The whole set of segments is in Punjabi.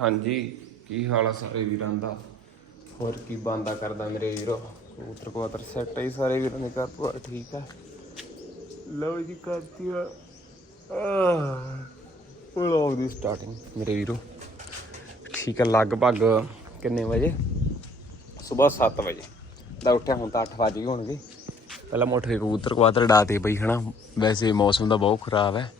ਹਾਂਜੀ, ਕੀ ਹਾਲ ਆ ਸਾਰੇ ਵੀਰਾਂ ਦਾ? ਹੋਰ ਕੀ ਬੰਦਾ ਕਰਦਾ ਮੇਰੇ ਵੀਰੋ? ਕਬੂਤਰ ਕਬੂਤਰ ਸੈੱਟ ਹੈ ਸਾਰੇ ਵੀਰਾਂ ਦੇ ਘਰ ਪਰਿਵਾਰ ਠੀਕ ਆ? ਲਓ ਜੀ ਕਰਤੀ ਆ। ਵਲੌਗ ਦੀ ਸਟਾਰਟਿੰਗ ਮੇਰੇ ਵੀਰੋ। ਠੀਕ ਆ, ਲਗਭਗ ਕਿੰਨੇ ਵਜੇ? ਸਵੇਰ 7 ਵਜੇ। ਦਾ ਉੱਠਿਆ ਹੁਣ ਤਾਂ 8 ਵਜੇ ਹੀ ਹੋਣਗੇ। ਪਹਿਲਾਂ ਮੋਟਰ ਕੇ ਕਬੂਤਰ ਕਬੂਤਰ ਡਾਤੇ ਬਈ, ਹਨਾ? ਵੈਸੇ ਮੌਸਮ ਦਾ ਬਹੁਤ ਖਰਾਬ ਹੈ।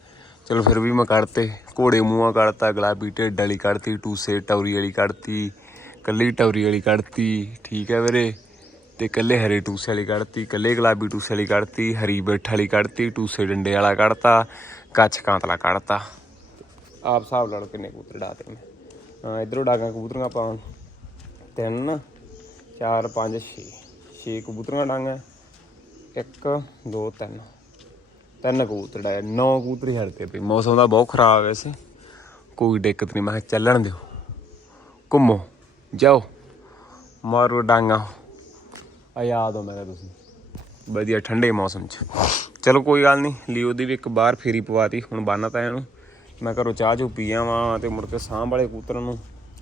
ਚਲੋ ਫਿਰ ਵੀ ਮੈਂ ਕੱਢਤੇ। ਘੋੜੇ ਮੂੰਹਾਂ ਕੱਢਤਾ, ਗੁਲਾਬੀ ਢਿੱਡ ਵਾਲੀ ਕੱਢਤੀ, ਟੂਸੇ ਟੌਰੀ ਵਾਲੀ ਕੱਢਤੀ, ਕੱਲੀ ਟੌਰੀ ਵਾਲੀ ਕੱਢਤੀ, ਠੀਕ ਹੈ ਵੀਰੇ? ਤੇ ਕੱਲੇ ਹਰੇ ਟੂਸੇ ਵਾਲੀ ਕੱਢਤੀ ਕੱਲੇ ਗੁਲਾਬੀ ਟੂਸੇ ਵਾਲੀ ਕੱਢਤੀ, ਹਰੀ ਬੈਠ ਵਾਲੀ ਕੱਢਤੀ, ਟੂਸੇ ਡੰਡੇ ਵਾਲਾ ਕੱਢਤਾ, ਕੱਚ ਕਾਂਤਲਾ ਕੱਢਤਾ। ਆਪ ਹਿਸਾਬ ਲੜ ਕਿੰਨੇ ਕਬੂਤਰ ਡਾਤੇ ਮੈਂ ਹਾਂ, ਇਧਰੋਂ ਡਾਗਾ ਕਬੂਤਰਾਂ ਪਾਉਣ ਤਿੰਨ, ਚਾਰ, ਪੰਜ, ਛੇ। ਛੇ ਕਬੂਤਰਾਂ ਡਾਂਗਾ। ਇੱਕ, ਦੋ, ਤਿੰਨ। ਤਿੰਨ ਕਬੂਤਰ ਡਾਇਆ ਨੌ ਕਬੂਤਰ ਹੀ ਹੜਦੇ ਪਈ ਮੌਸਮ ਦਾ ਬਹੁਤ ਖਰਾਬ ਹੈ ਵੈਸੇ। ਕੋਈ ਦਿੱਕਤ ਨਹੀਂ, ਮੈਂ ਕਿਹਾ ਚੱਲਣ ਦਿਓ। ਘੁੰਮੋ, ਜਾਓ। ਮਾਰੋ ਡਾਂਗਾ। ਆ ਯਾਦ ਹੋ ਮੈਂ ਤੁਸੀਂ। ਵਧੀਆ ਠੰਡੇ ਮੌਸਮ 'ਚ। ਚਲੋ ਕੋਈ ਗੱਲ ਨਹੀਂ, ਲਿਓ ਦੀ ਵੀ ਇੱਕ ਬਾਹਰ ਫੇਰੀ ਪਵਾਤੀ, ਹੁਣ ਬੰਨ ਤਾਂ ਇਹਨੂੰ। ਮੈਂ ਘਰੋਂ ਚਾਹ ਚੂ ਪੀ ਆਵਾਂ ਤੇ ਮੁੜ ਕੇ ਸਾਂਭ ਵਾਲੇ ਕਬੂਤਰਾਂ ਨੂੰ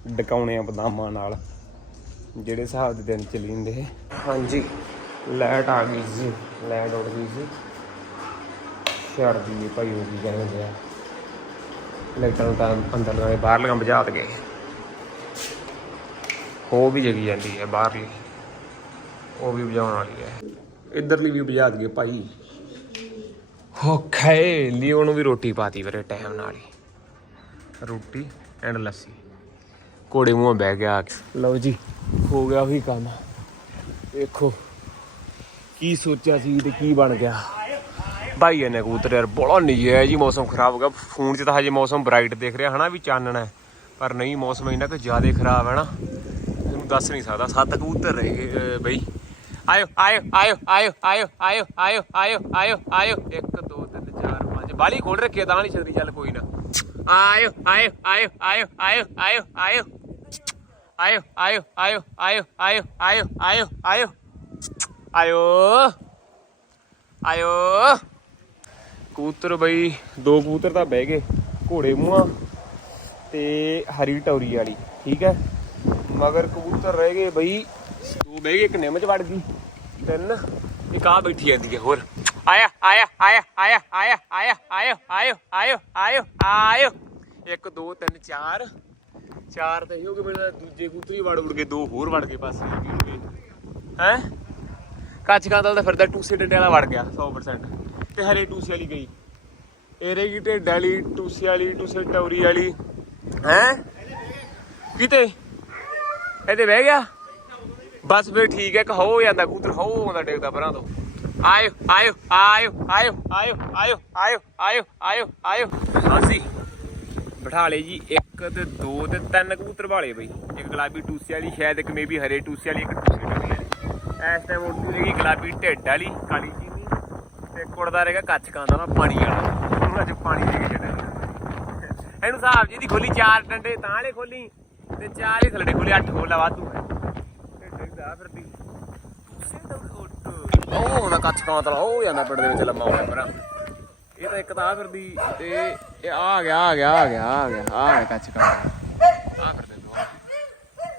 ਡਕਾਉਣੇ ਆ ਬਦਾਮਾਂ ਨਾਲ। ਜਿਹੜੇ ਹਿਸਾਬ ਦੇ ਦਿਨ ਚੱਲੀ ਜਾਂਦੇ। ਹਾਂਜੀ ਲਾਈਟ ਆ ਗਈ ਸੀ ਲਾਈਟ ਉੱਡ ਗਈ ਸੀ ਛੱਡ ਦੀ ਭਾਈ ਉਹ ਕੀ ਕਹਿੰਦੇ ਆ। ਲਾਈਟਾਂ ਨੂੰ ਤਾਂ ਅੰਦਰ ਨਾਲੇ ਬਾਹਰਲੀਆਂ ਬੁਝਾ ਗਏ। ਹੋ ਵੀ ਜਗੀ ਜਾਂਦੀ ਹੈ ਬਾਹਰਲੀ। ਉਹ ਵੀ ਬੁਝਾਉਣ ਵਾਲੀ ਹੈ। ਇਧਰਲੀ ਵੀ ਬੁਝਾ ਦਈਏ ਭਾਈ। ਓਕੇ ਲਿਓ ਨੂੰ ਵੀ ਰੋਟੀ ਪਾਤੀ ਵੀਰੇ ਟਾਈਮ ਨਾਲ ਹੀ। ਰੋਟੀ ਐਂਡ ਲੱਸੀ। ਕੋੜੇ ਮੂੰਹ ਬਹਿ ਗਿਆ ਲਓ ਜੀ, ਹੋ ਗਿਆ ਉਹੀ ਕੰਮ। ਦੇਖੋ, ਕੀ ਸੋਚਿਆ ਸੀ ਤੇ ਕੀ ਬਣ ਗਿਆ। ਭਾਈ ਇਹਨੇ ਕਬੂਤਰ ਯਾਰ ਬੜਾ ਨਜਾਇਜ਼ ਜੀ ਮੌਸਮ ਖਰਾਬ ਹੋ ਗਿਆ ਫੋਨ 'ਚ ਤਾਂ ਹਜੇ ਮੌਸਮ ਬ੍ਰਾਈਟ ਦਿਖ ਰਿਹਾ ਹਨਾ ਵੀ ਚਾਨਣਾ ਹੈ ਪਰ ਨਹੀਂ ਮੌਸਮ ਇੰਨਾ ਕਿ ਜ਼ਿਆਦਾ ਖਰਾਬ ਹੈ ਨਾ ਤੁਹਾਨੂੰ ਦੱਸ ਨਹੀਂ ਸਕਦਾ ਸੱਤ ਕਬੂਤਰ ਰਹੇ ਅਹ, ਬਈ ਆਇਓ ਆਇਓ ਆਇਓ ਆਇਓ ਆਇਓ ਆਇਓ ਆਇਓ ਆਇਓ ਆਇਓ ਆਇਓ 1 2 3 4 5 ਬਾਲੀ ਖੋਲ ਰੱਖੀ ਤਾਂ ਨਹੀਂ ਛਤਰੀ ਚੱਲ ਕੋਈ ਨਾ ਆਇਓ ਆਇਓ ਆਇਓ ਆਇਓ ਆਇਓ ਆਇਓ ਆਇਓ ਆਇਓ ਆਇਓ ਆਇਓ ਆਇਓ ਆਇਓ ਆਇਓ ਆਇਓ ਆਇਓ ਆਇਓ ਆਇਓ ਕਬੂਤਰ ਬਈ ਦੋ ਕਬੂਤਰ ਤਾਂ ਬਹਿ ਗਏ ਘੋੜੇ ਮੂੰਹਾਂ ਤੇ ਹਰੀ ਟੌਰੀ ਵਾਲੀ ਠੀਕ ਹੈ ਮਗਰ ਕਬੂਤਰ ਰਹਿ ਗਏ ਬਈ ਦੋ ਬਹਿ ਗਏ ਇੱਕ ਨਿੰਮ ਚ ਵੜ ਗਈ ਤਿੰਨ ਇੱਕ ਆ ਬੈਠੀ ਜਾਂਦੀ ਹੈ ਹੋਰ ਆਇਆ ਆਇਆ ਆਇਆ ਆਇਆ ਆਇਆ ਆਇਆ ਆਇਓ ਆਇਓ ਆਇਓ ਆਇਓ ਆਇਓ 1 2 3 4 ਚਾਰ ਤਾਂ ਇਹ ਹੋ ਗਏ ਮੇਰੇ ਦੂਜੇ ਕਬੂਤਰ ਹੀ ਵੜ ਉੜ ਗਏ ਦੋ ਹੋਰ ਵੜ ਗਏ ਬਸ ਹੈ ਕੱਚ ਕਾਂਦਲ ਦਾ ਫਿਰਦਾ ਟੂਸੇ ਡੰਡੇ ਵਾਲਾ ਵੜ ਗਿਆ 100% ਤੇ ਹਰੇ ਟੂਸੇ ਵਾਲੀ ਗਈ। ਇਹ ਰਹੀ ਢਿੱਡ ਵਾਲੀ, ਟੂਸੇ ਵਾਲੀ, ਟੂਸੇ ਟੌਰੀ ਵਾਲੀ। ਹੈ? ਕਿਤੇ? ਇਹਦੇ ਬਹਿ ਗਿਆ? ਬਸ ਫਿਰ ਠੀਕ ਹੈ, ਇੱਕ ਹੋ ਜਾਂਦਾ ਕਬੂਤਰ ਹੋ ਆਉਂਦਾ ਡੇਗਦਾ ਪਰਾਂ ਤੋਂ। ਆਇਓ ਆਇਓ ਆਇਓ ਆਇਓ ਆਇਓ ਆਇਓ ਆਇਓ ਆਇਓ ਆਇਓ ਆਇਓ। ਹਾਂਜੀ ਬਿਠਾ ਲਏ ਜੀ, ਇੱਕ ਤੇ ਦੋ ਤੇ ਤਿੰਨ ਕਬੂਤਰ ਭਾਲੇ ਬਈ। ਇੱਕ ਗੁਲਾਬੀ ਟੂਸੇ ਵਾਲੀ, ਸ਼ਾਇਦ ਇੱਕ ਮੇਬੀ ਹਰੇ ਟੂਸੇ ਵਾਲੀ, ਇੱਕ ਟੂਸੇ ਵਾਲੀ। ਇਸ ਟਾਈਮ ਉੱਡੂ ਰਹੀ ਗੁਲਾਬੀ ਢਿੱਡ ਵਾਲੀ, ਕਾਲੀ ਤੇ ਕੁੜਦਾ ਰਹੇਗਾ ਕੱਚ ਕਾਂਦਾ ਨਾ ਪਾਣੀ ਵਾਲਾ ਉਹਨੂੰ ਅੱਜ ਪਾਣੀ ਦੇ ਕੇ ਛੱਡਣਾ ਇਹਨੂੰ ਹਿਸਾਬ ਜੀ ਦੀ ਖੋਲੀ ਚਾਰ ਡੰਡੇ ਤਾਂ ਵਾਲੇ ਖੋਲੀ ਤੇ ਚਾਰ ਹੀ ਥੱਲੇ ਖੋਲੀ ਅੱਠ ਖੋਲਾ ਵਾਧੂ ਹੈ। ਢਿੱਡ ਦਾ ਫਿਰਦੀ ਉਹ ਨਾ ਕੱਚ ਕਾਂਦਾ ਉਹ ਜਾਂਦਾ ਪਿੰਡ ਦੇ ਵਿੱਚ ਲੰਮਾ ਹੋਇਆ ਪਰਾਂ ਇਹ ਤਾਂ ਇੱਕ ਤਾਂ ਆ ਫਿਰਦੀ ਤੇ ਇਹ ਆ ਗਿਆ ਆ ਗਿਆ ਆ ਗਿਆ ਆ ਗਿਆ ਆ ਗਿਆ ਕੱਚ ਕਾਂਦਾ ਆ ਫਿਰਦੇ ਦੋ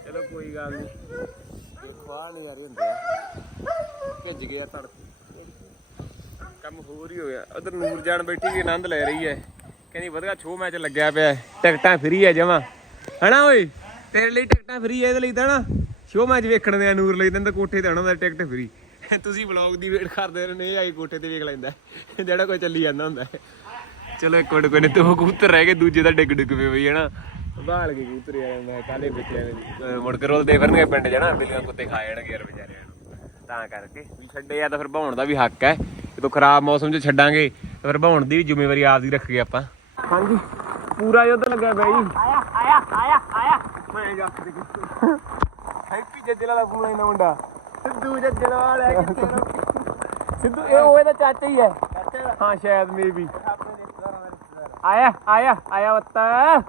ਚਲੋ ਕੋਈ ਗੱਲ ਨਹੀਂ ਦੇਖੋ ਆ ਨਜ਼ਾਰੇ ਹੁੰਦੇ ਆ। ਭਿੱਜ ਗਿਆ ਤੜ ਕੰਮ ਹੋਰ ਹੀ ਹੋ ਗਿਆ। ਉਧਰ ਨੂਰ ਜਾਨ ਬੈਠੀ ਵੀ ਆਨੰਦ ਲੈ ਰਹੀ ਹੈ। ਕਹਿੰਦੀ ਵਧੀਆ ਛੋ ਮੈਚ ਲੱਗਿਆ ਪਿਆ ਟਿਕਟਾਂ ਫ੍ਰੀ ਹੈ ਜਮਾ। ਹਨਾ ਓਏ? ਤੇਰੇ ਲਈ ਟਿਕਟਾਂ ਫ੍ਰੀ ਹੈ ਇਹਦੇ ਲਈ ਤਾਂ ਨਾ। ਸ਼ੋ ਮੈਚ ਵੇਖਣ ਦੇ ਨੂਰ ਲਈ ਤਾਂ ਕੋਠੇ ਤੇ ਆਉਣਾ ਦਾ ਟਿਕਟ ਫ੍ਰੀ ਤੁਸੀਂ ਵਲੌਗ ਦੀ ਵੇਟ ਕਰਦੇ ਰਹਿੰਦੇ ਇਹ ਆਈ ਕੋਠੇ ਤੇ ਵੇਖ ਲੈਂਦਾ। ਜਿਹੜਾ ਕੋਈ ਚੱਲੀ ਜਾਂਦਾ ਹੁੰਦਾ। ਚਲੋ ਇੱਕ ਮਿੰਟ, ਕੋਈ ਨੇ, ਦੋ ਕਬੂਤਰ ਰਹਿ ਗਏ, ਦੂਜੇ ਦਾ ਡਿੱਗ ਡਿੱਗ ਪਏ ਬਈ, ਹਨਾ। ਬਾਲ ਕੇ ਕਬੂਤਰ ਯਾਰ, ਮੈਂ ਕਾਲੇ ਬੱਚਿਆਂ ਮੁੜ ਕੇ ਰੋਲਦੇ ਫਿਰਨਗੇ ਪਿੰਡ ਜਣਾ, ਬਿੱਲੀਆਂ ਕੁੱਤੇ ਖਾ ਜਾਣਗੇ ਯਾਰ ਵਿਚਾਰਿਆਂ ਨੂੰ। ਤਾਂ ਕਰਕੇ ਵੀ ਛੱਡੇ ਆ ਤਾਂ ਫਿਰ ਭਾਉਣ ਦਾ ਵੀ ਹੱਕ ਹੈ। ਜਦੋਂ ਖਰਾਬ ਮੌਸਮ 'ਚ ਛੱਡਾਂਗੇ ਤਾਂ ਫਿਰ ਭਾਉਣ ਦੀ ਵੀ ਜ਼ਿੰਮੇਵਾਰੀ ਆਪਦੀ ਰੱਖੀਏ ਆਪਾਂ। ਹਾਂਜੀ ਪੂਰਾ ਯੁੱਧ ਲੱਗਾ ਜੀ। ਆਇਆ ਆਇਆ ਆਇਆ ਆਇਆ। ਮੈਂ ਜੱਟ ਦੇ ਹੈਪੀ ਜੱਜਲਾ ਦਾ ਫੋਨ ਲੈਣਾ ਮੁੰਡਾ। ਸਿੱਧੂ ਜੱਜਲਾ ਵਾਲਾ ਕਿੱਥੇ ਸਿੱਧੂ ਇਹ ਉਹ ਇਹਦਾ ਚਾਚਾ ਹੀ ਹੈ। ਹਾਂ ਸ਼ਾਇਦ ਮੇਬੀ ਆਇਆ ਆਇਆ ਆਇਆ ਬੱਤਾ।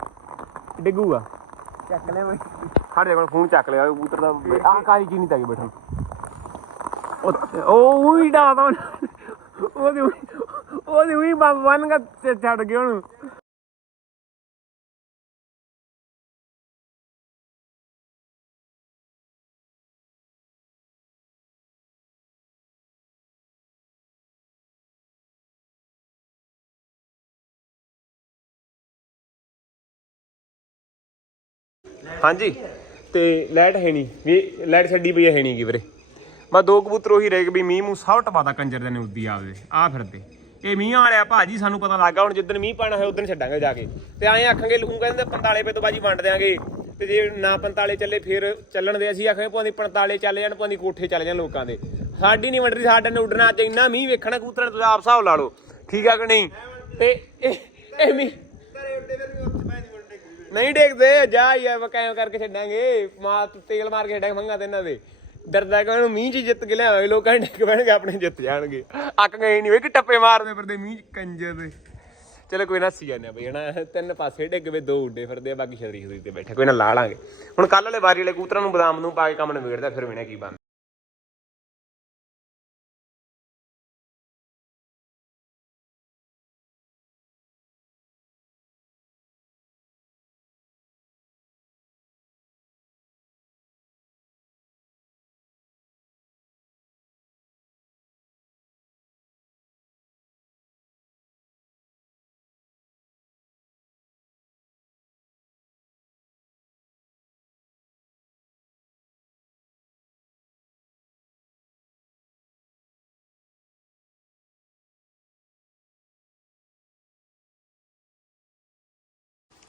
ਡਿੱਗੂਗਾ। ਚੱਕ ਲੈ ਬਈ। ਖੜ ਜਾ ਕੋਲ ਫੋਨ ਚੱਕ ਲਿਆ ਕਬੂਤਰ ਦਾ ਆਹ ਕਾਲੀ ਚੀਨੀ ਤਾਂ ਕੇ ਬੈਠਾ ਉਹ ਉਹ ਉਹੀ ਡਾਦਾ ਉਹਦੀ ਉਹਦੀ ਉਹੀ ਬੰਬ ਬੰਨ ਕੇ ਛੱਡ ਗਏ ਉਹਨੂੰ। ਹਾਂਜੀ, ਤੇ ਲਾਈਟ ਹੈ ਨਹੀਂ। ਵੀ ਲਾਈਟ ਛੱਡੀ ਪਈ ਹੈ ਨਹੀਂ ਗੀ ਵੀਰੇ। ਮੈਂ ਦੋ ਕਬੂਤਰ ਉਹੀ ਰਹਿ ਗਏ ਵੀ ਮੀਂਹ ਮੂੰਹ ਸਭ ਟਪਾਦਾ ਕੰਜਰ ਦੇ ਨੇ ਉੱਦੀ ਆਪਦੇ ਆ ਫਿਰਦੇ। ਇਹ ਮੀਂਹ ਵਾਲਿਆ ਭਾਜੀ ਸਾਨੂੰ ਪਤਾ ਲੱਗਾ ਹੁਣ ਜਿੱਦਣ ਮੀਂਹ ਪੈਣਾ ਹੋਇਆ ਉਦੋਂ ਛੱਡਾਂਗੇ ਜਾ ਕੇ। ਤੇ ਐਂ ਆਖਾਂਗੇ ਲੂ ਕਹਿੰਦੇ 45 ਰੁਪਏ ਤੋਂ ਬਾਜੀ ਵੰਡ ਦਿਆਂਗੇ। ਤੇ ਜੇ ਨਾ 45 ਚੱਲੇ ਫਿਰ ਚੱਲਣ ਦੇ, ਅਸੀਂ ਆਖਾਂਗੇ ਭਾਵੇਂ 45 ਚੱਲ ਜਾਣ ਭਾਵੇਂ ਕੋਠੇ ਚੱਲ ਜਾਣ ਲੋਕਾਂ ਦੇ। ਸਾਡੀ ਨਹੀਂ ਵੰਡਰੀ ਸਾਡਾ ਨੇ ਉੱਡਣਾ, ਅੱਜ ਇੰਨਾ ਮੀਂਹ ਵੇਖਣਾ ਕਬੂਤਰਾਂ ਤੁਸੀਂ ਆਪ ਹਿਸਾਬ ਲਾ ਲਓ, ਠੀਕ ਆ ਕਿ ਨਹੀਂ? ਤੇ ਇਹ ਮੀਂਹ ਨਹੀਂ ਡੇਕਦੇ ਜਾ ਯਾਰ ਕਾਇਮ ਕਰਕੇ ਛੱਡਾਂਗੇ? ਮਾਂ ਤੇਲ ਮਾਰ ਕੇ ਛੱਡਾਂਗੇ ਮੰਗਾ ਤੇ ਇਹਨਾਂ ਦੇ। ਡਰਦਾ ਕਿ ਉਹਨੂੰ ਮੀਂਹ ਚ ਜਿੱਤ ਕੇ ਲਿਆਵਾਂਗੇ, ਲੋਕਾਂ ਨੇ ਡਿੱਗ ਪੈਣਗੇ, ਆਪਣੇ ਜਿੱਤ ਜਾਣਗੇ। ਅੱਕ ਗਏ ਨਹੀਂ ਵੇ ਕਿ ਟੱਪੇ ਮਾਰਦੇ ਫਿਰਦੇ ਮੀਂਹ 'ਚ, ਕੰਜਰ ਦੇ। ਚਲੋ ਕੋਈ ਨਾ ਸੀ ਜਾਂਦੇ ਆ ਬਈ, ਹਨਾ? ਤਿੰਨ ਪਾਸੇ ਡਿੱਗ ਵੇ ਦੋ ਉੱਡੇ ਫਿਰਦੇ ਆ, ਬਾਕੀ ਛਤਰੀ ਛਤਰੀ ਤੇ ਬੈਠੇ, ਕੋਈ ਨਾ ਲਾ ਲਾਂਗੇ। ਹੁਣ ਕੱਲ ਵਾਲੇ ਵਾਰੀ ਵਾਲੇ ਕੂਤਰਾਂ ਨੂੰ ਬਦਾਮ ਨੂੰ ਪਾ ਕੇ ਕੰਮ ਨਿਬੇੜਦਾ, ਫਿਰ ਵੀ ਨਾ ਕੀ ਬਣਦਾ।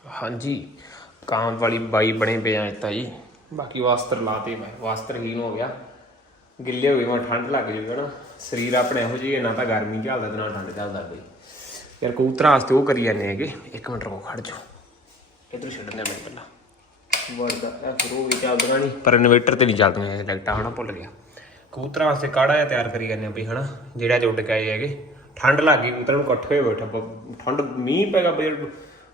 ਹਾਂਜੀ ਕਾਮ ਵਾਲੀ ਬਾਈ ਬਣੇ ਪਏ ਆ ਤਾਂ ਜੀ। ਬਾਕੀ ਵਾਸਤਰ ਲਾਤੇ ਮੈਂ ਵਾਸਤਰਹੀਨ ਹੋ ਗਿਆ। ਗਿੱਲੇ ਹੋ ਗਏ ਮੈਂ ਠੰਡ ਲੱਗ ਜੂਗਾ ਨਾ ਸਰੀਰ ਆਪਣੇ ਇਹੋ ਜਿਹੀ ਹੈ, ਨਾ ਤਾਂ ਗਰਮੀ ਝੱਲਦਾ ਤੇ ਨਾ ਠੰਡ ਝੱਲਦਾ ਬਈ ਯਾਰ ਕਬੂਤਰਾਂ ਵਾਸਤੇ ਉਹ ਕਰੀ ਜਾਂਦੇ ਹੈਗੇ। ਇੱਕ ਮਿੰਟ ਰੋ ਖੜ ਜਾਓ। ਇਧਰ ਛੱਡਦੇ ਮੈਂ ਪਹਿਲਾਂ। ਵਰਦਾ ਇਹ ਫਿਰ ਉਹ ਵੀ ਚੱਲਦੀਆਂ ਨਹੀਂ। ਪਰ ਇਨਵੇਟਰ ਤੇ ਨਹੀਂ ਚੱਲਦੀਆਂ ਇਹ ਲਾਈਟਾਂ ਹਨਾ ਭੁੱਲ ਗਿਆ। ਕਬੂਤਰਾਂ ਵਾਸਤੇ ਕਾੜਾ ਜਿਹਾ ਤਿਆਰ ਕਰੀ ਜਾਂਦੇ ਆ ਬਈ ਹਨਾ। ਜਿਹੜਾ ਜੁੱਡ ਕੇ ਆਏ ਹੈਗੇ। ਠੰਡ ਲੱਗ ਗਈ ਕਬੂਤਰਾਂ ਨੂੰ ਇਕੱਠੇ ਹੋਏ ਬੈਠਾ ਠੰਡ ਮੀਂਹ ਪੈਗਾ ਬਈ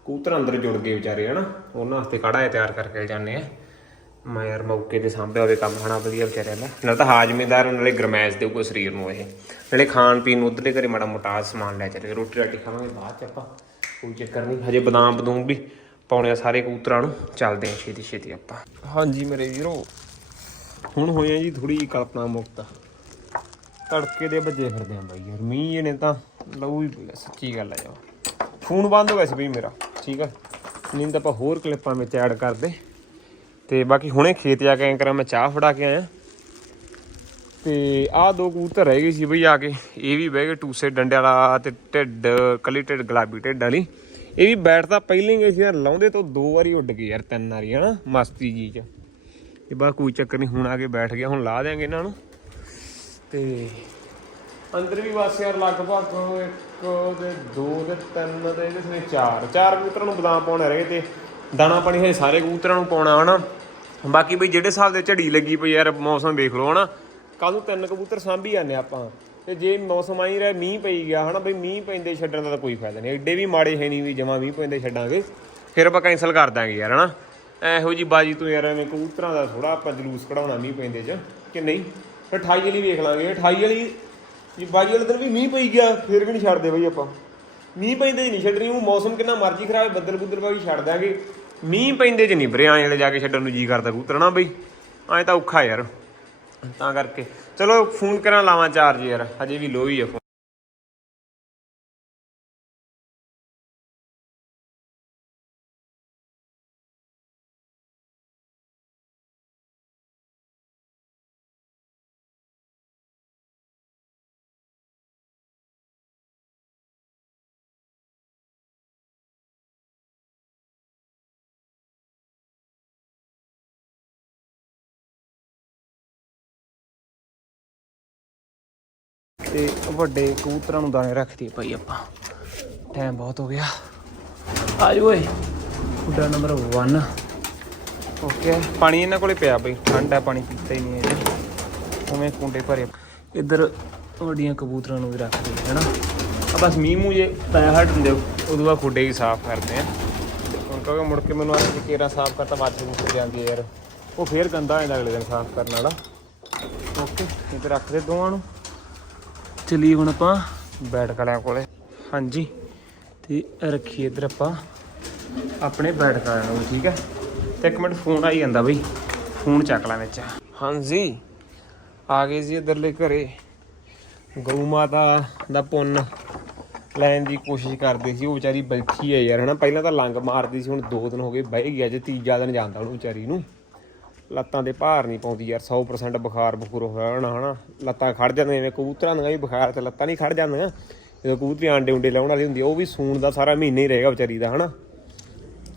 ਕਬੂਤਰ ਅੰਦਰ ਜੁੜ ਗਏ ਵਿਚਾਰੇ, ਹਨਾ? ਉਹਨਾਂ ਵਾਸਤੇ ਕਾੜਾ ਜਿਹਾ ਤਿਆਰ ਕਰਕੇ ਜਾਂਦੇ ਆ। ਮੈਂ ਯਾਰ ਮੌਕੇ ਤੇ ਸਾਂਭਿਆ ਹੋਵੇ ਕੰਮ, ਹਨਾ, ਵਧੀਆ ਵਿਚਾਰਿਆਂ ਦਾ। ਨਾਲ ਤਾਂ ਹਾਜ਼ਮੇਦਾਰ, ਨਾਲੇ ਗਰਮੈਸ਼ ਦੇਊਗਾ ਸਰੀਰ ਨੂੰ ਇਹ। ਨਾਲੇ ਖਾਣ ਪੀਣ ਨੂੰ ਉਧਰਲੇ ਘਰੇ ਮਾੜਾ ਮੋਟਾ ਸਮਾਨ ਲੈ ਚੱਲੇ, ਰੋਟੀ ਰਾਟੀ ਖਾਵਾਂਗੇ ਬਾਅਦ ਚ ਆਪਾਂ। ਕੋਈ ਚੱਕਰ ਨਹੀਂ, ਹਜੇ ਬਦਾਮ ਬਦੂਮ ਵੀ ਪਾਉਣੇ ਆ ਸਾਰੇ ਕਬੂਤਰਾਂ ਨੂੰ। ਚੱਲਦੇ ਆ ਛੇਤੀ ਛੇਤੀ ਆਪਾਂ। ਹਾਂਜੀ ਮੇਰੇ ਵੀਰੋ, ਹੁਣ ਹੋਏ ਆ ਜੀ ਥੋੜੀ ਜਿਹੀ ਕਲਪਨਾ ਮੁਕਤ। ਤੜਕੇ ਦੇ ਵੱਜੇ ਫਿਰਦੇ ਆ ਬਾਈ ਯਾਰ, ਮੀਂਹ ਨੇ ਤਾਂ ਲਹੂ ਹੀ ਸੱਚੀ ਗੱਲ ਆ ਜਾ ਫੋਨ ਬੰਦ ਹੋ ਗਿਆ ਸੀ ਬਈ ਮੇਰਾ। ਠੀਕ ਆ। ਨਹੀਂ ਤਾਂ ਆਪਾਂ ਹੋਰ ਕਲਿੱਪਾਂ ਵਿੱਚ ਐਡ ਕਰਦੇ। ਤੇ ਬਾਕੀ ਹੁਣੇ ਖੇਤ ਜਾ ਕੇ ਐਂ ਕਰਾਂ, ਮੈਂ ਚਾਹ ਫੜਾ ਕੇ ਆਇਆ। ਤੇ ਆਹ ਦੋ ਕਬੂਤਰ ਰਹਿ ਗਏ ਸੀ ਬਈ ਆ ਕੇ। ਇਹ ਵੀ ਬਹਿ ਗਏ ਟੂਸੇ ਡੰਡੇ ਵਾਲਾ ਤੇ ਢਿੱਡ, ਕੱਲੀ ਢਿੱਡ, ਗੁਲਾਬੀ ਢਿੱਡ ਵਾਲੀ। ਇਹ ਵੀ ਬੈਠ ਤਾਂ ਪਹਿਲਾਂ ਹੀ ਗਏ ਸੀ ਯਾਰ, ਲਾਉਂਦੇ ਤੋਂ ਦੋ ਵਾਰੀ ਉੱਡ ਗਏ ਯਾਰ, ਤਿੰਨ ਵਾਰੀ, ਹਨਾ? ਮਸਤੀ ਜੀ ਚ। ਇਹ ਬਾ ਕੋਈ ਚੱਕਰ ਨਹੀਂ, ਹੁਣ ਆ ਕੇ ਬੈਠ ਗਿਆ, ਹੁਣ ਲਾ ਦਿਆਂਗੇ ਇਹਨਾਂ ਨੂੰ। ਤੇ ਅੰਦਰ ਵੀ ਬਸ ਯਾਰ, ਲਗਭਗ ਦੇ ਦੋ ਦੇ, ਤਿੰਨ ਦੇ, ਇਹਦੇ ਨੇ ਚਾਰ। ਚਾਰ ਕਬੂਤਰਾਂ ਨੂੰ ਬਦਾਮ ਪਾਉਣੇ ਰਹਿ ਗਏ ਤੇ ਦਾਣਾ ਪਾਣੀ ਹਜੇ ਸਾਰੇ ਕਬੂਤਰਾਂ ਨੂੰ ਪਾਉਣਾ ਹਨਾ। ਬਾਕੀ ਬਈ ਜਿਹੜੇ ਸਾਲ ਦੇ ਝੜੀ ਲੱਗੀ ਪਈ ਯਾਰ ਮੌਸਮ ਵੇਖ ਲਓ ਹਨਾ। ਕੱਲ ਨੂੰ ਤਿੰਨ ਕਬੂਤਰ ਸਾਂਭੀ ਜਾਂਦੇ ਆਪਾਂ। ਤੇ ਜੇ ਮੌਸਮ ਆਈ ਰਿਹਾ, ਮੀਂਹ ਪਈ ਗਿਆ ਹਨਾ, ਬਈ ਮੀਂਹ ਪੈਂਦੇ ਛੱਡਣ ਦਾ ਤਾਂ ਕੋਈ ਫਾਇਦਾ ਨਹੀਂ। ਐਡੇ ਵੀ ਮਾੜੇ ਹੈ ਨਹੀਂ ਵੀ ਜਮਾ ਮੀਂਹ ਪੈਂਦੇ ਛੱਡਾਂਗੇ। ਫਿਰ ਆਪਾਂ ਕੈਨਸਲ ਕਰ ਦਾਂਗੇ ਯਾਰ ਹਨਾ। ਇਹੋ ਜੀ ਬਾਜੀ ਤੋਂ ਯਾਰ ਐਵੇਂ ਕਬੂਤਰਾਂ ਦਾ ਥੋੜਾ ਆਪਾਂ ਜਲੂਸ ਕਢਾਉਣਾ ਮੀਂਹ ਪੈਂਦੇ ਚ, ਕਿ ਨਹੀਂ? ਫਿਰ 28 ਵਾਲੀ ਵੇਖ ਲਾਂਗੇ। 28 ਵਾਲੀ ਜੇ ਬਾਜੀ ਵਾਲੇ ਦਿਨ ਵੀ ਮੀਂਹ ਪਈ ਗਿਆ। ਫਿਰ ਵੀ ਨਹੀਂ ਛੱਡਦੇ ਬਈ ਆਪਾਂ। ਮੀਂਹ ਪੈਂਦੇ 'ਚ ਨਹੀਂ ਛੱਡਣੀ ਉਹ ਮੌਸਮ ਕਿੰਨਾ ਮਰਜ਼ੀ ਖਰਾਬ ਹੈ, ਬੱਦਲ ਬੁੱਦਲ ਵਾਲੀ ਛੱਡ ਦਾਂਗੇ ਮੀਂਹ ਪੈਂਦੇ 'ਚ ਨਹੀਂ ਵੀਰੇ ਵਾਲੇ ਜਾ ਕੇ ਛੱਡਣ ਨੂੰ ਜੀ ਕਰਦਾ ਕਬੂਤਰ ਨਾ ਬਈ? ਐਂ ਤਾਂ ਔਖਾ ਯਾਰ। ਤਾਂ ਕਰਕੇ। ਚਲੋ ਫੋਨ ਕਰਾਂ ਲਾਵਾਂ ਚਾਰਜ ਯਾਰ ਹਜੇ ਵੀ ਲੋ ਹੀ ਆ ਤੇ ਵੱਡੇ ਕਬੂਤਰਾਂ ਨੂੰ ਦਾਣੇ ਰੱਖਦੀ ਭਾਈ ਆਪਾਂ। ਟਾਈਮ ਬਹੁਤ ਹੋ ਗਿਆ। ਆ ਜਾਓ ਓਏ। ਖੁੱਡਾ ਨੰਬਰ 1 ਓਕੇ ਪਾਣੀ ਇਹਨਾਂ ਕੋਲੇ ਪਿਆ ਬਈ। ਠੰਡਾ ਪਾਣੀ ਪੀਤਾ ਹੀ ਨਹੀਂ ਇਹ ਉਵੇਂ ਕੁੰਡੇ ਭਰੇ। ਇੱਧਰ ਵੱਡੀਆਂ ਕਬੂਤਰਾਂ ਨੂੰ ਵੀ ਰੱਖਦੇ ਹੈਨਾ? ਆ ਬਸ ਮੀਂਹ ਮੂੰਹ ਜੇ ਪੈ ਹਟ ਹੁੰਦੇ ਉਦੋਂ ਬਾਅਦ ਖੁੱਡੇ ਹੀ ਸਾਫ਼ ਕਰਦੇ ਆ। ਹੁਣ ਕਿਉਂਕਿ ਮੁੜ ਕੇ ਮੈਨੂੰ ਆ ਕੇ ਕੇਰਾ ਸਾਫ਼ ਕਰਤਾ ਬਾਅਦ ਵਿੱਚ ਜਾਂਦੀ ਯਾਰ। ਉਹ ਫੇਰ ਗੰਦਾ ਹੋ ਜਾਂਦਾ ਅਗਲੇ ਦਿਨ ਸਾਫ਼ ਕਰਨ ਵਾਲਾ। ਓਕੇ ਇੱਧਰ ਰੱਖਦੇ ਦੋਵਾਂ ਨੂੰ। ਚਲੀ ਹੁਣ ਆਪਾਂ ਬੈਠ ਕਲਿਆਂ ਕੋਲੇ। ਹਾਂਜੀ। ਤੇ ਰੱਖੀਏ ਇੱਧਰ ਆਪਾਂ ਆਪਣੇ ਬੈਠ ਕਲਿਆਂ ਨੂੰ, ਠੀਕ ਹੈ? ਤੇ ਇੱਕ ਮਿੰਟ ਫੋਨ ਆਈ ਜਾਂਦਾ ਬਈ। ਫੋਨ ਚੱਕ ਲਾਂ ਵਿੱਚ। ਹਾਂਜੀ। ਆ ਗਏ ਜੀ ਇੱਧਰਲੇ ਘਰੇ। ਗਊ ਮਾਤਾ ਦਾ ਪੁੰਨ ਲੈਣ ਦੀ ਕੋਸ਼ਿਸ਼ ਕਰਦੇ ਸੀ, ਉਹ ਵਿਚਾਰੀ ਬੈਠੀ ਹੈ ਯਾਰ, ਹਨਾ? ਪਹਿਲਾਂ ਤਾਂ ਲੰਗ ਮਾਰਦੀ ਸੀ, ਹੁਣ ਦੋ ਦਿਨ ਹੋ ਗਏ ਬਹਿ ਗਿਆ ਜੇ ਤੀਜਾ ਦਿਨ ਜਾਂਦਾ ਉਹਨੂੰ ਵਿਚਾਰੀ ਨੂੰ। ਲੱਤਾਂ ਦੇ ਭਾਰ ਨਹੀਂ ਪਾਉਂਦੀ ਯਾਰ 100% ਬੁਖਾਰ ਬਖੂਰ ਹੋਇਆ ਹੋਣਾ ਹਨਾ? ਲੱਤਾਂ ਖੜ ਜਾਂਦੀਆਂ, ਜਿਵੇਂ ਕਬੂਤਰਾਂ ਦੀਆਂ ਵੀ ਬੁਖਾਰ ਤੇ ਲੱਤਾਂ ਨਹੀਂ ਖੜ ਜਾਂਦੀਆਂ। ਜਦੋਂ ਕਬੂਤਰੀ ਆਂਡੇ ਉਂਡੇ ਲਾਉਣ ਵਾਲੀ ਹੁੰਦੀ ਉਹ ਵੀ ਸੂਣ ਦਾ ਸਾਰਾ ਮਹੀਨਾ ਹੀ ਰਹੇਗਾ ਵਿਚਾਰੀ ਦਾ, ਹਨਾ?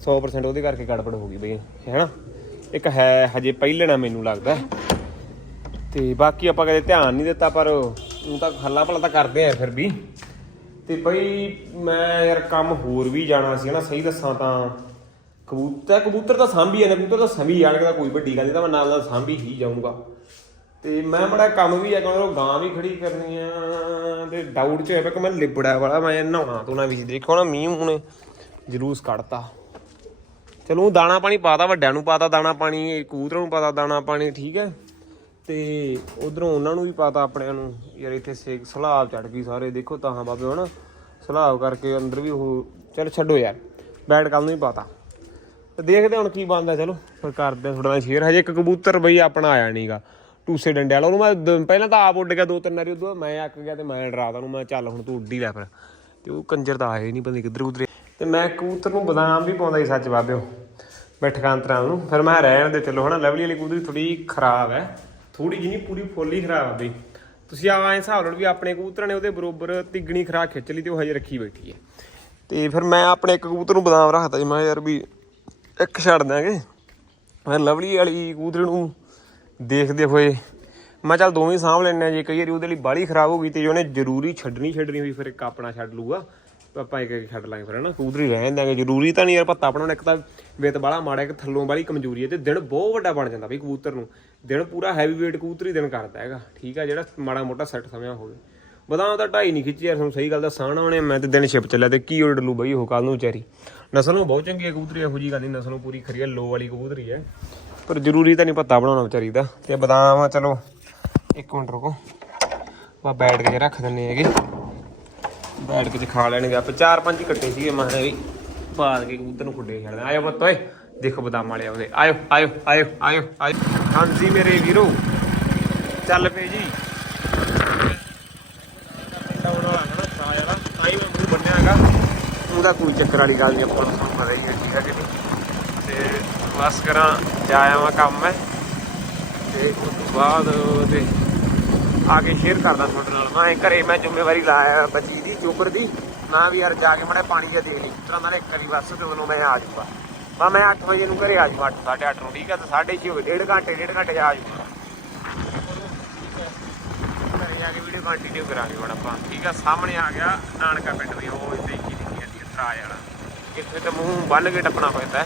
100% ਉਹਦੇ ਕਰਕੇ ਗੜਬੜ ਹੋ ਗਈ ਬਈ, ਹੈਨਾ? ਇੱਕ ਹੈ ਹਜੇ ਪਹਿਲਣਾ ਮੈਨੂੰ ਲੱਗਦਾ। ਤੇ ਬਾਕੀ ਆਪਾਂ ਕਦੇ ਧਿਆਨ ਨਹੀਂ ਦਿੱਤਾ, ਪਰ ਉਹ ਤਾਂ ਹੱਲਾ ਭਲਾ ਤਾਂ ਕਰਦੇ ਆ ਫਿਰ ਵੀ। ਤੇ ਬਈ ਮੈਂ ਯਾਰ ਕੰਮ ਹੋਰ ਵੀ ਜਾਣਾ ਸੀ ਨਾ ਸਹੀ ਦੱਸਾਂ ਤਾਂ ਕਬੂਤਰ ਕਬੂਤਰ ਤਾਂ ਸਾਂਭੀ ਜਾਂਦੇ, ਕਬੂਤਰ ਤਾਂ ਸੰਭੀ ਜਾਣਗੇ ਤਾਂ ਕੋਈ ਵੱਡੀ ਗੱਲ ਨਹੀਂ ਤਾਂ ਮੈਂ ਨਾਲ ਨਾਲ ਸਾਂਭੀ ਹੀ ਜਾਊਂਗਾ। ਤੇ ਮੈਂ ਬੜਾ ਕੰਮ ਵੀ ਆ ਕਿਉਂਕਿ ਗਾਂ ਵੀ ਖੜੀ ਕਰਨੀ ਆ, ਤੇ ਡਾਊਟ ਚ ਹੋਇਆ ਪਿਆ ਕਿ ਮੈਂ ਲਿਬੜਾ ਵਾਲਾ, ਮੈਂ ਨਹਾਉਣਾ ਤੋਂ ਨਾ ਵੀ ਸੀ। ਦੇਖੋ ਨਾ ਮੀਂਹ ਮੂੰਹ ਨੇ ਜਲੂਸ ਕੱਢਤਾ। ਚਲੋ ਦਾਣਾ ਪਾਣੀ ਪਾਤਾ ਵੱਡਿਆਂ ਨੂੰ ਪਾਤਾ ਦਾਣਾ ਪਾਣੀ, ਕਬੂਤਰਾਂ ਨੂੰ ਪਾਤਾ ਦਾਣਾ ਪਾਣੀ, ਠੀਕ ਹੈ। ਤੇ ਉਧਰੋਂ ਉਹਨਾਂ ਨੂੰ ਵੀ ਪਾਤਾ ਆਪਣਿਆਂ ਨੂੰ, ਯਾਰ ਇੱਥੇ ਸੇਕ ਸਲਾਬ ਚੜ ਗਈ ਸਾਰੇ, ਦੇਖੋ ਤਾਂ ਬਾਬੇ, ਹਨਾ। ਸਲਾਬ ਕਰਕੇ ਅੰਦਰ ਵੀ ਉਹ, ਚਲ ਛੱਡੋ ਯਾਰ ਬੈਡ ਕੱਲ ਨੂੰ ਹੀ ਪਾਤਾ ਤੇ ਦੇਖਦੇ ਹੁਣ ਕੀ ਬਣਦਾ, ਚਲੋ। ਫਿਰ ਕਰਦੇ ਹਾਂ ਤੁਹਾਡੇ ਨਾਲ ਸ਼ੇਅਰ ਹਜੇ ਇੱਕ ਕਬੂਤਰ ਬਈ ਆਪਣਾ ਆਇਆ ਨਹੀਂਗਾ ਟੂਸੇ ਡੰਡੇ ਵਾਲਾ। ਉਹਨੂੰ ਮੈਂ ਦ- ਪਹਿਲਾਂ ਤਾਂ ਆਪ ਉੱਡ ਗਿਆ ਦੋ ਤਿੰਨ ਵਾਰੀ ਉਦੋਂ। ਬਾਅਦ ਮੈਂ ਅੱਕ ਗਿਆ ਤੇ ਮੈਂ ਡਰਾਤਾ ਉਹਨੂੰ। ਮੈਂ ਕਿਹਾ ਚੱਲ ਹੁਣ ਤੂੰ ਉੱਡ ਹੀ ਲੈ ਫਿਰ। ਤੇ ਉਹ ਕੰਜਰ ਤਾਂ ਆਏ ਨਹੀਂ ਪਤਾ ਨੀ ਕਿੱਧਰ ਉਧਰ ਤੇ ਮੈਂ ਕਬੂਤਰ ਨੂੰ ਬਦਾਮ ਵੀ ਪਾਉਂਦਾ ਸੀ, ਸੱਚ ਬਾਬਿਓ। ਬੈਠਕਾਂ ਨੂੰ। ਫਿਰ ਮੈਂ ਰਹਿਣ ਦੇ, ਚਲੋ ਹਨਾ, ਲਵਲੀ ਵਾਲੀ ਕਬੂਤਰੀ ਥੋੜੀ ਖਰਾਬ ਹੈ। ਥੋੜੀ ਜਿਹੀ ਨਹੀਂ ਪੂਰੀ ਫੁੱਲ ਹੀ ਖਰਾਬ ਆ ਬਈ। ਤੁਸੀਂ ਆ ਐਂ ਹਿਸਾਬ ਨਾਲ ਵੀ ਆਪਣੇ ਕਬੂਤਰਾਂ ਨੇ ਉਹਦੇ ਬਰੋਬਰ ਤਿੱਗਣੀ ਖਰਾਕ ਖਿੱਚ ਲਈ ਤੇ ਉਹ ਹਜੇ ਰੱਖੀ ਬੈਠੀ ਹੈ। ਤੇ ਫਿਰ ਮੈਂ ਆਪਣੇ ਇੱਕ ਕਬੂਤਰ ਨੂੰ ਬਦਾਮ ਰੱਖਤਾ ਜੀ। ਮੈਂ ਕਿਹਾ ਯਾਰ ਵੀ ਇੱਕ ਛੱਡ ਦਾਂਗੇ ਮੈਂ ਲਵਲੀ ਵਾਲੀ ਕਬੂਤਰੀ ਨੂੰ ਦੇਖਦੇ ਹੋਏ ਮੈਂ ਚੱਲ ਦੋਵੇਂ ਸਾਂਭ ਲੈਣੇ ਜੇ ਕਈ ਵਾਰੀ ਉਹਦੇ ਲਈ ਬਾਲੀ ਖਰਾਬ ਹੋ ਗਈ ਤੇ ਜੇ ਉਹਨੇ ਜ਼ਰੂਰੀ ਛੱਡਣੀ ਛੱਡਣੀ ਹੋਈ, ਫਿਰ ਇੱਕ ਆਪਣਾ ਛੱਡ ਲੂਗਾ ਆਪਾਂ ਇੱਕ ਇੱਕ ਛੱਡ ਲਾਂਗੇ ਫਿਰ, ਹਨਾ? ਕਬੂਤਰੀ ਰਹਿਣ ਦਾਂਗੇ ਜ਼ਰੂਰੀ ਤਾਂ ਨਹੀਂ ਯਾਰ ਪੱਤਾ ਆਪਣਾ ਇੱਕ ਤਾਂ ਵੇਤ ਬਾਲਾ ਮਾੜਾ, ਇੱਕ ਥੱਲੋਂ ਬਾਲੀ ਕਮਜ਼ੋਰੀ ਹੈ ਤੇ ਦਿਨ ਬਹੁਤ ਵੱਡਾ ਬਣ ਜਾਂਦਾ ਬਈ ਕਬੂਤਰ ਨੂੰ। ਦਿਨ ਪੂਰਾ ਹੈਵੀ weight ਕਬੂਤਰੀ ਦਿਨ ਕਰਦਾ ਹੈਗਾ, ਠੀਕ ਆ? ਜਿਹੜਾ ਮਾੜਾ ਮੋਟਾ ਸੈੱਟ ਸਮਿਆ ਹੋਵੇ। ਬਦਾਮ ਤਾਂ ਢਾਈ ਨਹੀਂ ਖਿੱਚੀ ਯਾਰ, ਤੁਹਾਨੂੰ ਸਹੀ ਗੱਲ ਦਾ ਸਾਣਾ ਉਹਨੇ? ਮੈਂ ਤੇ ਦਿਨ ਛਿਪ ਚੱਲਿਆ ਤੇ ਕੀ ਉੱਡ ਲੂ ਬਈ ਉਹ ਕੱਲ ਨੂੰ ਵਿਚਾਰੀ। ਨਸਲ ਨੂੰ ਬਹੁਤ ਚੰਗੀ ਹੈ ਕਬੂਤਰੀ, ਇਹੋ ਜੀ ਗੱਲ ਨਹੀਂ, ਨਸਲ ਨੂੰ ਪੂਰੀ ਖਰੀ ਹੈ, ਲੋ ਵਾਲੀ ਕਬੂਤਰੀ ਹੈ। ਪਰ ਜ਼ਰੂਰੀ ਤਾਂ ਨਹੀਂ ਪੱਤਾ ਬਣਾਉਣਾ ਵਿਚਾਰੀ ਦਾ। ਤੇ ਬਦਾਮ ਚਲੋ, ਇੱਕ ਮਿੰਟ ਰੁਕੋ। ਆਪਾਂ ਬੈਠ ਕੇ ਰੱਖ ਦਿੰਨੇ ਹੈਗੇ। ਬੈਠ ਕੇ ਤੇ ਖਾ ਲੈਣਗੇ ਆਪਾਂ। ਚਾਰ ਪੰਜ ਕੱਟੇ ਸੀਗੇ ਮੈਂ ਕਿਹਾ ਵੀ ਬਾਦ ਕੇ ਕਬੂਤਰ ਨੂੰ ਖੁੱਡੇ ਛੱਡਦੇ ਆਇਓ ਪੁੱਤ, ਓਏ, ਦੇਖੋ ਬਦਾਮ ਵਾਲੇ ਆਉਂਦੇ। ਆਇਓ ਆਇਓ ਆਇਓ ਆਇਓ ਆਇਓ। ਹਾਂਜੀ ਮੇਰੇ ਵੀਰੋ। ਚੱਲ ਪਏ ਜੀ ਡਾਉਣ ਵਾਲਾ ਹੈ ਨਾ ਸਾਇਆ ਵਾਲਾ ਤਾਂ ਹੀ ਮੈਂ ਮੂੰਹ ਬੰਨਿਆ ਹੈਗਾ ਉਹਦਾ ਕੋਈ ਚੱਕਰ ਵਾਲੀ ਗੱਲ ਨਹੀਂ ਆਪਾਂ ਨੂੰ ਤੁਹਾਨੂੰ ਪਤਾ ਹੀ ਹੈ ਠੀਕ ਹੈ ਕਿ ਨਹੀਂ ਤੇ ਬਸ ਕਰਾਂ ਜਾ ਆਵਾਂ ਕੰਮ ਹੈ ਤੇ ਉਸ ਤੋਂ ਬਾਅਦ ਤੇ ਆ ਕੇ ਸ਼ੇਅਰ ਕਰਦਾ ਤੁਹਾਡੇ ਨਾਲ। ਮੈਂ ਘਰੇ ਮੈਂ ਜ਼ਿੰਮੇਵਾਰੀ ਲਾਇਆ ਬੱਚੀ ਦੀ ਚੋਬਰ ਦੀ। ਨਾ ਵੀ ਯਾਰ ਜਾ ਕੇ ਮੜੇ ਪਾਣੀ ਜਿਹਾ ਦੇ ਲਈ। ਤਰ੍ਹਾਂ ਨਾਲ ਇੱਕ ਵਾਰੀ ਬਸ ਤੇ ਉਹਨੂੰ ਮੈਂ ਆ ਜਾਊਗਾ। ਮੈਂ ਮੈਂ 8 ਵਜੇ ਨੂੰ ਘਰੇ ਆ ਜਾਊਗਾ 8 8:30 ਨੂੰ, ਠੀਕ ਹੈ ਤੇ 6:30 ਹੋ ਗਏ, ਡੇਢ ਘੰਟੇ ਡੇਢ ਘੰਟੇ ਆ ਜਾਊਗਾ। ਘਰੇ ਜਾ ਕੇ ਵੀਡੀਓ ਕੰਟੀਨਿਊ ਕਰਾਂਗੇ ਹੁਣ ਆਪਾਂ। ਠੀਕ ਆ? ਸਾਹਮਣੇ ਆ ਗਿਆ ਨਾਨਕਾ ਪਿੰਡ ਵੀ, ਉਹ ਇੱਥੇ ਹੀ ਵਾਲਾ ਇੱਥੇ ਤਾਂ ਮੂੰਹ ਬੰਨ ਕੇ ਟੱਪਣਾ ਪੈਂਦਾ